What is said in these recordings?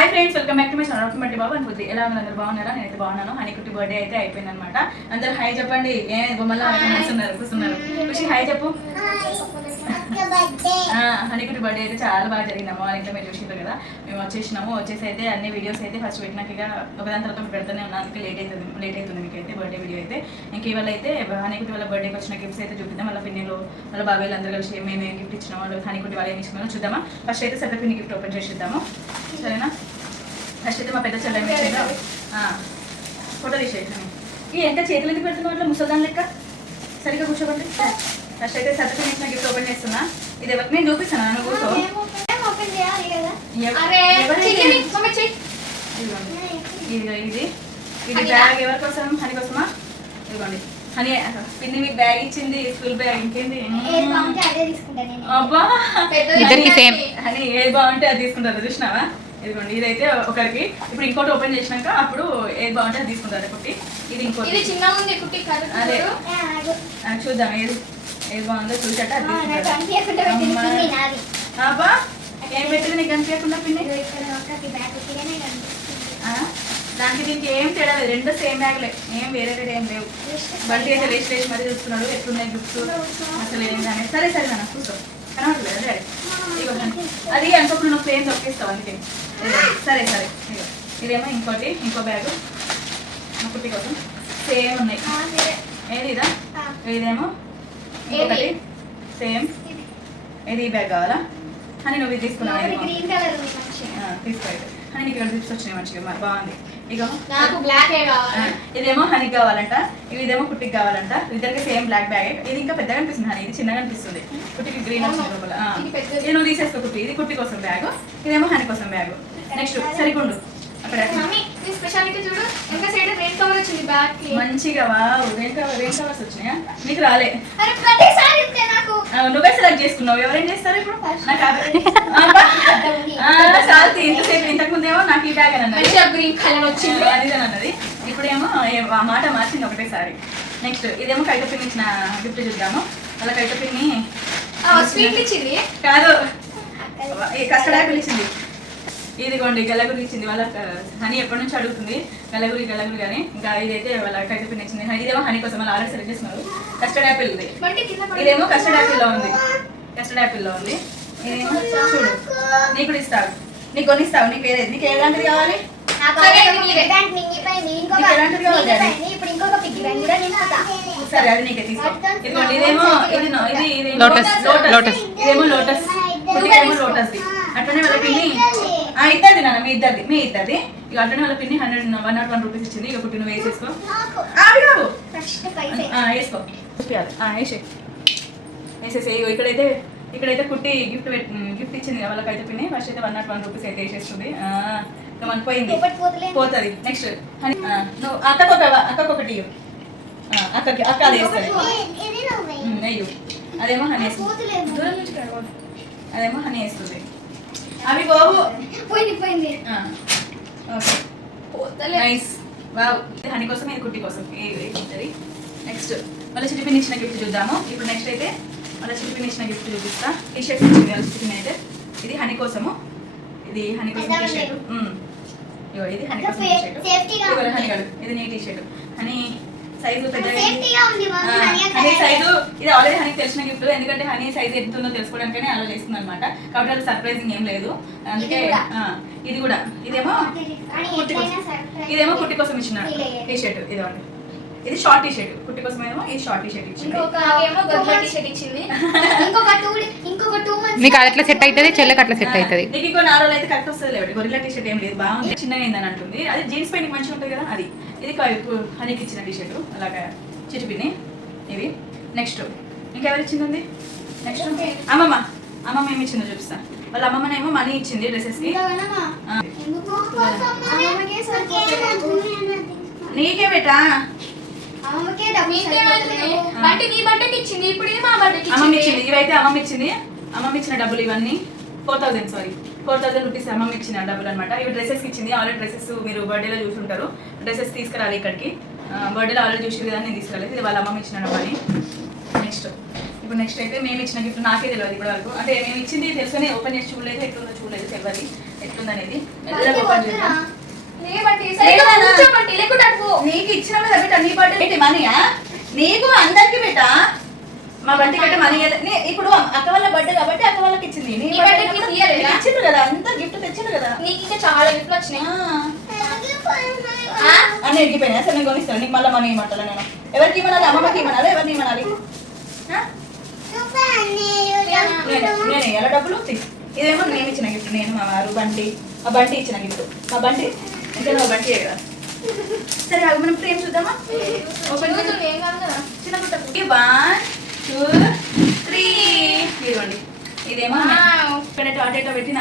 Hi friends, welcome back to my channel. మట్టి బాబు అనుకుంది. ఎలా ఉన్నారు? అందరూ బాగున్నారా? నేనైతే బాగున్నాను. హనీకుట్టి బర్త్డే అయితే అయిపోయింది అనమాట. అందరూ హాయ్ చెప్పండి. బొమ్మలా కూర్చున్నారు. ఖుషి హాయ్ చెప్పు. హనీకుట్టి బర్త్డే అయితే చాలా బాగా జరిగిందమ్మా. వాళ్ళ ఇంట్లో మీరు చూసింటారు కదా. మేము వచ్చేసి అయితే అన్ని వీడియోస్ అయితే ఫస్ట్ పెట్టినాక ఇక ఒకదాని తర్వాత పెడుతూనే ఉన్నాను. అందుకే లేట్ అవుతుంది మీకైతే బర్త్డే వీడియో అయితే. ఇంక ఇవాళ అయితే హనీకుట్టి వాళ్ళ బర్త్డేకి వచ్చిన గిఫ్ట్స్ అయితే చూపిద్దాం. వాళ్ళ పిన్నిలు వాళ్ళ బాబాయ్లు అందరూ కలిసి మేము గిఫ్ట్ ఇచ్చినాము. వాళ్ళు హనీకుట్టి వాళ్ళు ఏమి ఇచ్చినామో చూద్దామా. ఫస్ట్ అయితే సగ పిన్ని గిఫ్ట్ ఓపెన్ చేసిద్దాము, సరేనా? ఫస్ట్ అయితే మా పెద్ద చెల్లె ఫోటో తీసేసాను. ఈ ఎంత చేతులు ఎందుకు పెడుతున్నావు అట్లా ముసల్దాన్ లెక్క? సరిగ్గా కూర్చోబండి. ఫస్ట్ అయితే సత్య ఇచ్చిన గిఫ్ట్ ఓపెన్ చేస్తున్నా. ఇది ఎవరికి నేను చూపిస్తాను. నన్ను కూర్చో. ఇది బ్యాగ్ ఎవరి కోసం? హనీ కోసమా? ఇదిగోండి హనీ పిన్ని మీకు బ్యాగ్ ఇచ్చింది, స్కూల్ బ్యాగ్. ఇంకేంది అబ్బా, హనీ ఏది బాగుంటే అది తీసుకుంటారు. చూసినావా? ఇదిగోండి ఇదైతే ఒకరికి. ఇప్పుడు ఇంకోటి ఓపెన్ చేసినాక అప్పుడు ఏది బాగుంటే అది తీసుకుంటారు కుట్టి. ఇది ఇంకోటి అదే చూద్దాం ఏది బాగుందో చూసాక అబ్బా. ఏం పెట్టింది నీకు కనిపించకుండా పిన్ని? దానికి దీనికి ఏం తేడా లేదు, రెండు సేమ్ బ్యాగ్లే, ఏం వేరే ఏం లేవు. బండి అయితే లేచి మరీ చూస్తున్నాడు ఎట్లున్నాయి గిఫ్ట్స్ అసలు ఏం కానీ. సరే నాన్న కూర్చో, కనవట్లేదు డాడీ. ఇగో అది అనుకోకుండా నువ్వు ప్లేన్ తొక్కిస్తావు అందుకే. సరే ఇదేమో ఇంకో బ్యాగు మా కుట్టి కోసం. సేమ్ ఉన్నాయి. ఏది ఇదా? ఇదేమో ఇంకొకటి సేమ్. ఇది ఈ బ్యాగ్ కావాలా? అని నువ్వు ఇది తీసుకున్నావు. తీసుకోవాలి. హనీ నీకు ఇక్కడ గిఫ్ట్స్ వచ్చినాయి మంచిగా, బాగుంది. ఇక ఇదేమో హనీకి కావాలంట, ఇదేమో కుట్టికి కావాలంట. ఇద్దరికి సేమ్ బ్లాక్ బ్యాగ్. ఇది ఇంకా పెద్దగా అనిపిస్తుంది హనీ, ఇది చిన్నగా అనిపిస్తుంది. కుట్టికి గ్రీన్ వచ్చింది లోపల. ఇది నువ్వు తీసేసుకో కుట్టి. ఇది కుట్టి కోసం బ్యాగ్, ఇదేమో హనీ కోసం బ్యాగ్. నెక్స్ట్ సరికుండు అక్కడ మంచిగా. రెయిన్ కవర్స్ వచ్చినాయా? నీకు రాలే, నువ్వే సెలెక్ట్ చేసుకున్నావు. ఎవరేం చేస్తారు ఇప్పుడు? నాకు ఇంతసేపు ఇంతకు ముందేమో నాకు ఈ బ్యాగ్ అని అన్నది అన్నది. ఇప్పుడేమో ఆ మాట మార్చింది ఒకటేసారి. నెక్స్ట్ ఇదేమో కైట పిన్ ఇచ్చిన గిఫ్ట్ చూద్దాము. వాళ్ళ కైట పిన్ని కాదు, కస్టర్డ్ యాపిల్ ఇచ్చింది. ఇదిగోండి గలగురి ఇచ్చింది. వాళ్ళ హనీ ఎప్పటి నుంచి అడుగుతుంది గలగురి కానీ. ఇంకా ఇదైతే వాళ్ళ కైట పిన్ ఇచ్చింది. ఇదేమో హనీ కోసం వాళ్ళు ఆర్డర్ సెలెక్ట్ చేస్తున్నారు. కస్టర్డ్ యాపిల్ ఉంది. ఇదేమో కస్టర్డ్ యాపిల్లో ఉంది. ఇదేమో చూడు, నీకు కూడా ఇస్తావు, నీకు కొనిస్తావు. నీకు ఎలాంటిది కావాలి? సరే అది నీకే తీసుకో. ఇదిగోండి ఇదేమో లోటస్. ఇదేమో లోటస్, ఇదేమో లోటస్. అట్లనే వాళ్ళ పిన్ని ఇద్దరిది నాన్న, మీ ఇద్దరిది. ఇక అట్లనే వాళ్ళ పిన్ని 101 రూపీస్ ఇచ్చింది. ఇక కుట్టి నువ్వు వేసేసుకో. వేసేసే. ఇక్కడైతే కుట్టి గిఫ్ట్ ఇచ్చింది వాళ్ళకైతే పిన్ని. ఫస్ట్ అయితే 101 రూపీస్ అయితే వేసేస్తుంది. మనకు పోతుంది. నెక్స్ట్ నువ్వు అక్కకొకటి అక్క అది వేస్తుంది. అయ్యో అదేమో హనీ వేస్తుంది. అవి బాబు పోయింది. హనీ కోసం ఇది కుట్టి కోసం. నెక్స్ట్ వాళ్ళ చిట్టి పిన్ ఇచ్చిన గిఫ్ట్ చూద్దాము. ఇప్పుడు నెక్స్ట్ అయితే వాళ్ళ చిట్టి పిన్ ఇచ్చిన గిఫ్ట్ చూపిస్తా. టీ షర్ట్ ఇచ్చింది వాళ్ళ చిట్టి పిన్ అయితే. ఇది హనీ కోసము. T shirt. ఇది హనీ కోసం టీ షర్ట్. హనీ గడు, ఇది నీ టీ షర్ట్. హనీ సైజు పెద్దగా. హనీ సైజు ఇది ఆల్రెడీ హనీకి తెలిసిన గిఫ్ట్. ఎందుకంటే హనీ సైజు ఎంత ఉందో తెలుసుకోవడానికనే అలా చేస్తుంది అనమాట. కాబట్టి అది సర్ప్రైజింగ్ ఏం లేదు. అందుకే ఇది కూడా. ఇదేమో కుట్టి కోసం ఇచ్చిన టీ షర్ట్. ఇది షార్ట్ టీ షర్ట్. కుట్టి కోసం ఏమో ఇది షార్ట్ టీ షర్ట్ ఇచ్చింది. నీకు అట్లా సెట్ అవుతుంది, చెల్లెకి అట్లా సెట్ అవుతుంది. నీకు ఇంకో 4 రోజులు అయితే కరెక్ట్ వస్తుంది. లేవు గొరిల్లా టీ షర్ట్ ఏం లేదు, బాగుంది, చిన్నగా అయిందని అంటుంది. అది జీన్స్ పైన మంచిగా ఉంటుంది కదా. అది ఇది హనీకి ఇచ్చిన టీ షర్ట్ అలాగా చిటిపిని. ఇవి నెక్స్ట్ ఇంకెవరు ఇచ్చింది? నెక్స్ట్ అమ్మమ్మ ఏమి ఇచ్చిందో చూపిస్తా. వాళ్ళ అమ్మమ్మనేమో మనీ ఇచ్చింది డ్రెస్సెస్కి. నీకే బేటా అమ్మమ్మ ఇచ్చింది. ఇవైతే అమ్మమ్మ ఇచ్చిన డబ్బులు. ఇవన్నీ 4,000 రూపీస్ అమ్మమ్మ ఇచ్చిన డబ్బులు అనమాట. ఇవి డ్రెస్సెస్కి ఇచ్చింది. ఆల్రెడీ డ్రెస్సెస్ మీరు బర్త్డేలో చూసుంటారు. డ్రెస్సెస్ తీసుకురాలి ఇక్కడికి. బర్త్డేలో ఆల్రెడీ చూసి కదా నేను తీసుకురాలేదు. ఇది వాళ్ళ అమ్మమ్మ ఇచ్చిన డబ్బని. నెక్స్ట్ అయితే మేము ఇచ్చిన గిఫ్ట్ నాకే తెలియదు ఇప్పటి వరకు. అంటే మేము ఇచ్చింది తెలుసుకొని ఓపెన్ చేసి చూడలేదు, ఎట్లుందో చూడలేదు తెలియదు. ఎట్లుందనేది మెల్లగా ఓపెన్ చేద్దాం. నీకు ఇచ్చిన కదా బిడ్డ, నీ బర్త్డే పెట్టి మనీయా నీకు అందరికి బిడ్డ. మా బంటి కంటే మనీ ఇప్పుడు అక్క వాళ్ళ బర్త్డే కాబట్టి అక్క వాళ్ళకి ఇచ్చింది. నీ ఇచ్చిండ్రు కదా, అంతా గిఫ్ట్ తెచ్చిండ్రు కదా. నీకు ఇంకా చాలా గిఫ్ట్లు వచ్చినాయి. అన్నీ ఎడిగిపోయినా సరే నేను కొనిస్తాను. నీకు మళ్ళీ మనీ ఇవ్వమంటాను నేను. ఎవరికి ఇవ్వనాలి? అమ్మమ్మకి ఇవ్వనాలి, ఎవరిని ఇవ్వనాలి? నేను ఎలా డబ్బులు? ఇదేమో నేను ఇచ్చిన గిఫ్ట్. నేను మా వారు బంటి, మా బంటి ఇచ్చిన గిఫ్ట్. మా బంటి ఇంకా మా బంటి కదా. సరే అవి మనం ఫ్రేమ్ చూద్దామా? ఓపెన్ చిన్న గుట్ట. 1 2 3 ఇదిగోండి. ఇదేమో ఇక్కడ టాటేటో పెట్టిన.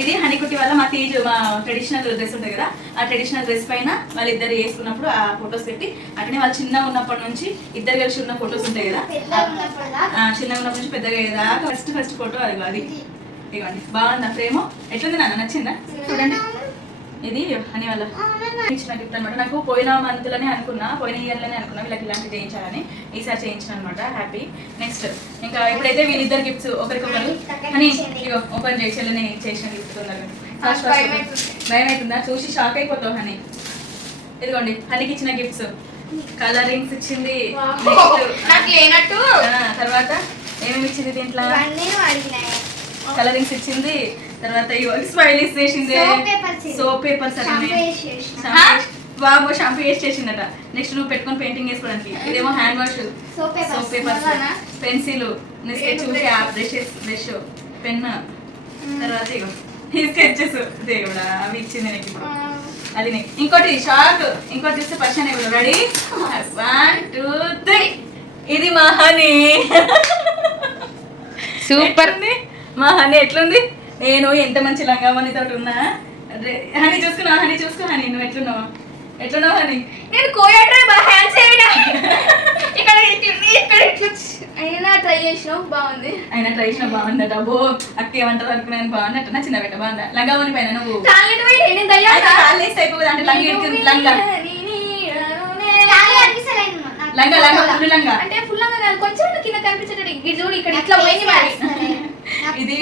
ఇది హనీకుట్టి వల్ల మా తేజు మా ట్రెడిషనల్ డ్రెస్ ఉంటుంది కదా, ఆ ట్రెడిషనల్ డ్రెస్ పైన వాళ్ళిద్దరు వేసుకున్నప్పుడు ఆ ఫొటోస్ పెట్టి అట్లనే వాళ్ళు చిన్నగా ఉన్నప్పటి నుంచి ఇద్దరు కలిసి ఉన్న ఫొటోస్ ఉంటాయి కదా, చిన్నగా ఉన్నప్పటి నుంచి పెద్దగా అయ్యేదాకా ఫస్ట్ ఫోటో అది ఇవ్వండి. బాగుందా ఫ్రేమ్? ఎట్లుంది నాన్న, నచ్చిందా? చూడండి, ఇది హనీ వల్ల ఇచ్చిన గిఫ్ట్ అనమాట. నాకు పోయిన మంత్లోనే అనుకున్నా, పోయిన ఇయర్లోనే అనుకున్నా వీళ్ళకి ఇలాంటివి చేయించాలని. ఈసారి చేయించిన అనమాట. హ్యాపీ. నెక్స్ట్ ఇంకా ఎప్పుడైతే వీళ్ళిద్దరు గిఫ్ట్స్ ఒకరికొకరు అని ఇగో ఓపెన్ చేసేయాలని చేసిన గిఫ్ట్ తొందరగా. ఫస్ట్ భయం అవుతుందా? చూసి షాక్ అయిపోతావు హనీ. ఇదిగోండి హనీకి ఇచ్చిన గిఫ్ట్స్. కలరింగ్స్ ఇచ్చింది. తర్వాత ఏమేమి ఇచ్చింది దీంట్లో? కలరింగ్స్ ఇచ్చింది. తర్వాత స్మైలీస్ చేసింది. సోప్ పేపర్స్ బాబు షాంపూ వేస్ట్ చేసిందట. నెక్స్ట్ నువ్వు పెట్టుకొని పెయింటింగ్ వేసుకోవడానికి. ఇదేమో hand wash, soap papers, pencil, sketch brush, pen, తర్వాత ఇగో ఈ స్కెచెస్ దేవుడా అవి ఇచ్చింది నాకు ఇప్పుడు. అది ఇంకోటి షాక్, ఇంకోటి చూస్తే పర్షన్ అయిపోతుంది. రెడీ 1 2 3. ఇది మా హనీ. సూపర్. మా హనీ ఎట్లుంది? నేను ఎంత మంచి లంగామణితో ఉన్నా. హనీ చూసుకున్నా, హనీ చూసుకో. హనీ నువ్వు ఎట్లున్నావా? ఎట్లున్నావు హనీ? నేను అయినా ట్రై చేసినావు, బాగుంది. బాగుందట. అబ్బో అక్క ఏమంటారు అనుకున్నాను. బాగుందట. నా చిన్న బిడ్డ బాగుందా? లంగామణి పైన నువ్వు అయిపోతుంది అంటే లంగా అంటే ఫుల్ లంగా కాదు, కొంచెం కింద కనిపించేటట్టు చూడు. ఇక్కడ ఇట్లా పోయింది మరి. ఇది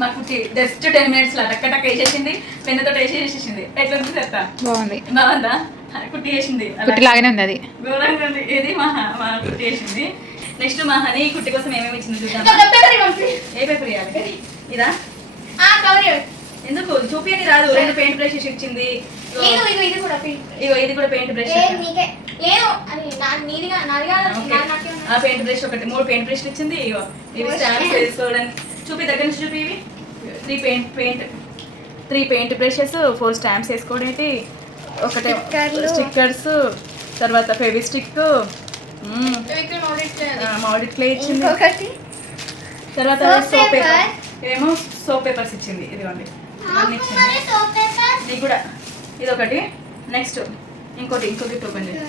మాకు జస్ట్ 10 minutes లా టక్క టక్క వేసేసింది. పెన్నుతో వేసేసేసింది. ఎట్లా చెప్తా? బాగుందా? కుట్టి వేసింది. లాగానే ఉంది. అది ఘోరంగా ఉంది. ఇది మా కుట్టి వేసింది. నెక్స్ట్ మా హనీ కుట్టి కోసం ఏమేమి ఇచ్చింది చూద్దాం. ఏ పేపర్ ఇవ్వాలి? ఇదా? ఎందుకు చూపియని రాదు. 2 పెయింట్ బ్రషెస్ ఇచ్చింది. ఇది కూడా పెయింట్ బ్రష్. ఆ పెయింట్ బ్రష్ ఒకటి 3 పెయింట్ బ్రష్లు ఇచ్చింది. ఇవి స్టాంప్స్ వేసుకోవడానికి. చూపి దగ్గర నుంచి చూపి. ఇవి 3 పెయింట్ బ్రషెస్, 4 స్టాంప్స్ వేసుకోవడానికి, ఒకటే స్టిక్కర్స్, తర్వాత ఫెవిస్టిక్, మౌడిట్ క్లే ఇచ్చింది. తర్వాత సోప్ పేపర్, ఏమో సోప్ పేపర్స్ ఇచ్చింది. ఇదిగోండి అన్ని ఇచ్చింది. నీకు కూడా ఇది ఒకటి. నెక్స్ట్ ఇంకో గిఫ్ట్ ఓపెన్ చేసి.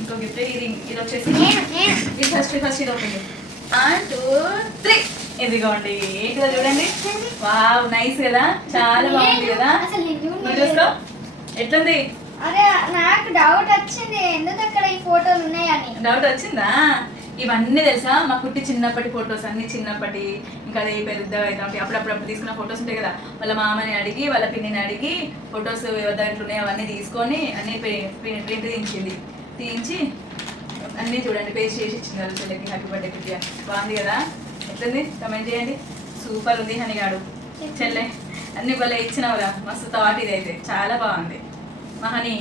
ఇంకో గిఫ్ట్ ఇది వచ్చేసి ఇది ఫస్ట్ ఇది ఓపెన్ చేసి. 1 2 3. ఇదిగోండి. ఏంటిదో చూడండి. వావ్ నైస్ కదా, చాలా బాగుంది కదా. నువ్వు చూసుకో ఎట్లుంది. నాకు డౌట్ వచ్చింది, ఎందుకు అక్కడ ఈ ఫోటోలు ఉన్నాయని. డౌట్ వచ్చిందా? ఇవన్నీ తెలుసా మా కుట్టి చిన్నప్పటి ఫొటోస్, అన్ని చిన్నప్పటి. ఇంకా అదే పెద్దగా అయితే అప్పుడప్పుడు తీసుకున్న ఫొటోస్ ఉంటాయి కదా, వాళ్ళ మామని అడిగి వాళ్ళ పిన్నిని అడిగి ఫొటోస్ ఎవరి దగ్గర ఉన్నాయి అవన్నీ తీసుకొని అన్ని ప్రింట్ తీయించి అన్నీ చూడండి పేస్ట్ చేసి ఇచ్చింది. వాళ్ళ చెల్లెకి హ్యాపీ బర్త్డే కుట్టి. బాగుంది కదా? ఎట్లుంది? కమెంట్ చేయండి. సూపర్ ఉంది హనీ గాడు. చెల్లె అన్ని భలే ఇచ్చినావురా, మస్తు థాట్. ఇది అయితే చాలా బాగుంది. మా హనీ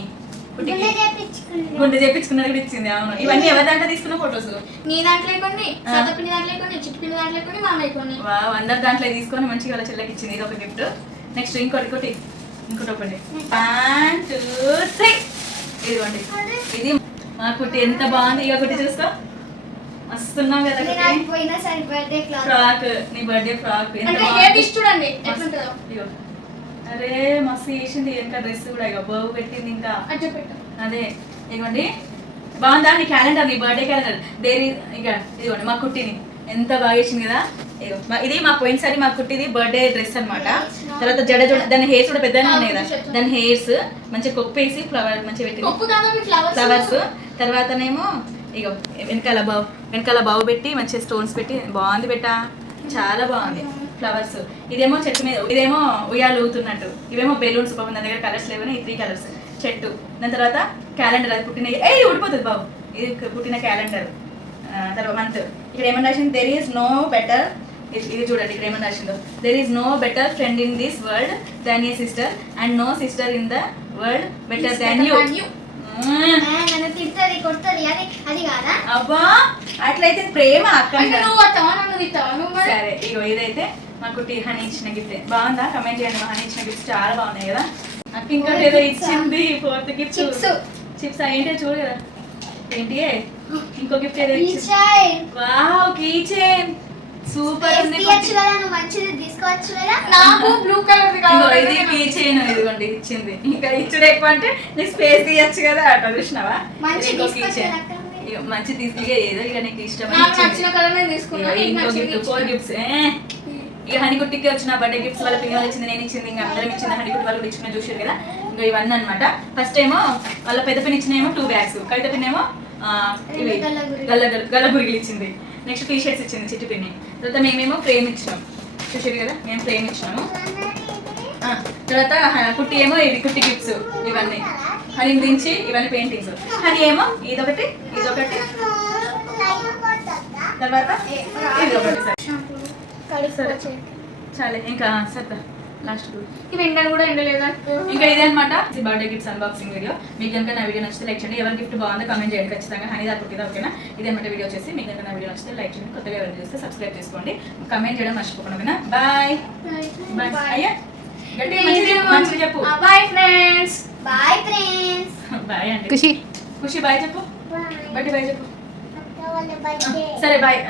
గుండె చేపించుకున్నది కూడా ఇచ్చింది. అవును. ఇవన్నీ ఎవరి దాంట్లో తీసుకున్న ఫొటోస్? నీ దాంట్లో కొన్ని, సతపిని దాంట్లో కొన్ని, చిట్టుపిని దాంట్లో కొన్ని, మామయ్య కొన్ని. అందరి దాంట్లో తీసుకొని మంచిగా వాళ్ళ చెల్లెకి ఇచ్చింది. ఇది ఒక గిఫ్ట్. నెక్స్ట్ ఇంకోటి ఒకటి 1 2 3. ఇదిగోండి. ఇది మా కుట్టి ఎంత బాగుంది. ఇక కుట్టి చూసుకో, మస్తున్నావు కదా. ఫ్రాక్, నీ బర్త్డే ఫ్రాక్ చూడండి. అరే మస్తు చేసింది. ఇంకా డ్రెస్ కూడా ఇక బర్వ్ పెట్టింది. ఇంకా అదే ఇదిగోండి. బాగుందా నీ క్యాలెండర్? నీ బర్త్డే క్యాలెండర్ డైరీ. ఇక ఇదిగోండి మా కుట్టిని ఎంత బాగా చేసింది కదా. ఇది మా పోయినసారి మా కుట్టిది బర్త్డే డ్రెస్ అనమాట. తర్వాత జడ దాని హెయిర్స్ కూడా పెద్దగానే ఉన్నాయి కదా. దాని హెయిర్స్ మంచిగా కొప్పేసి ఫ్లవర్ మంచిగా పెట్టింది, ఫ్లవర్స్. తర్వాతనేమో ఇక వెనకాల వెనకాల బావు పెట్టి మంచిగా స్టోన్స్ పెట్టి బాగుంది బెట్ట, చాలా బాగుంది. ఫ్లవర్స్ ఇదేమో చెట్టు మీద, ఇదేమో ఉయ్యాలు ఊతున్నట్టు, ఇవేమో బెలూన్స్. పాపం నా దగ్గర కలర్స్ లేవని ఈ 3 కలర్స్ చెట్టు. దాని తర్వాత క్యాలెండర్, అది పుట్టిన ఊడిపోతుంది బాబు, ఇది పుట్టిన క్యాలెండర్. తర్వాత మంత్. ఇక్కడ ఏమన్నా రాసింది, దెర్ ఈస్ నో బెటర్, ఇది చూడండి ఇక్కడ ఏమన్నా రాసిందో, there is no better friend in this world than a sister and no sister in the world better than you. నన్ను తిట్టది కొడుతుంది అది అది కాదా? అబ్బా అట్లయితే ప్రేమ అక్క. నువ్వు అట్టావా నన్ను తిట్టావా నువ్వు? సరే ఇగో ఇదైతే మాకు హనీ ఇచ్చిన గిఫ్ట్. బాగుందా? కమెంట్ చేయండి. మా హనీ ఇచ్చిన గిఫ్ట్స్ చాలా బాగున్నాయి కదా. అక్క ఇంకా ఏదో ఇచ్చింది 4th గిఫ్ట్. చిప్స్ ఏంటో చూడు కదా. ఏంటి ఇంకో గిఫ్ట్ ఏదో ఇచ్చింది. వావ్ కీ చైన్ సూపర్ ఉంది. మంచిది తీసుకోవచ్చు కదా. నాకు బ్లూ కలర్ ఇది కీ చైన్ ఇదిగోండి ఇచ్చింది. ఇంకా ఇచ్చుడు ఎక్కువ అంటే నీకు స్పేస్ తీయచ్చు కదా. అట్లా చూసినావా? ఇంకో కీ చైన్ మంచి తీసుకు ఏదో ఇక నీకు ఇష్టమైన కలర్ నేను తీసుకున్నాను. ఇంకో గిఫ్ట్ 4 గిఫ్ట్స్. ఇక హనీకుట్టికి వచ్చిన బర్త్డే గిఫ్ట్స్ వాళ్ళ పిల్లలు ఇచ్చింది, నేను ఇచ్చింది, ఇంకా అందరం ఇచ్చింది. హనీకుట్టి వాళ్ళు కూడా ఇచ్చిన చూసారు కదా. ఇంకా ఇవన్నీ అనమాట. ఫస్ట్ ఏమో వాళ్ళ పెద్ద పిన్ ఇచ్చినేమో 2 బ్యాగ్స్, కవిత పిన్ ఏమో ఇవి గల్లగురిగిలు ఇచ్చింది. నెక్స్ట్ టీ షర్ట్స్ ఇచ్చింది చిట్టి పిన్ని. తర్వాత మేమేమో ఫ్రేమ్ ఇచ్చినాం చూసారు కదా. మేము ఫ్రేమ్ ఇచ్చినాము. తర్వాత కుట్టి ఏమో ఇవి కుట్టి గిఫ్ట్స్ ఇవన్నీ. హనీ గురించి ఇవన్నీ పెయింటింగ్స్. హనీ ఏమో ఇదొకటి ఇదొకటి, తర్వాత ఇది ఒకటి. సరే చాలే ఇంకా సరే లాస్ట్ ఇవి ఎండలు కూడా ఎండలేదా? ఇంకా ఇదే అనమాట బర్త్డే గిఫ్ట్స్ అన్బాక్సింగ్ వీడియో. మీకు కనుక నా వీడియో నచ్చితే లైక్ చేయండి. ఎవరి గిఫ్ట్ బాగుందో కమెంట్ చేయండి ఖచ్చితంగా. హనీ దా కుట్టిదా ఓకేనా? ఇదేమంటే వీడియో వచ్చేసి మీకు కనుక నా వీడియో నచ్చితే లైక్ చేయండి. కొత్తగా ఎవరు చేస్తే సబ్స్క్రైబ్ చేసుకోండి. కమెంట్ చేయడం మర్చిపోకుండా ఓకేనా? Bye bye. అయ్యా గట్టిగా మంచిగా చెప్పు. Bye friends. Bye friends. Bye అండి. ఖుషి ఖుషి బాయ్ చెప్పు. బట్టి బాయ్ చెప్పు. బర్త్డే సరే బాయ్.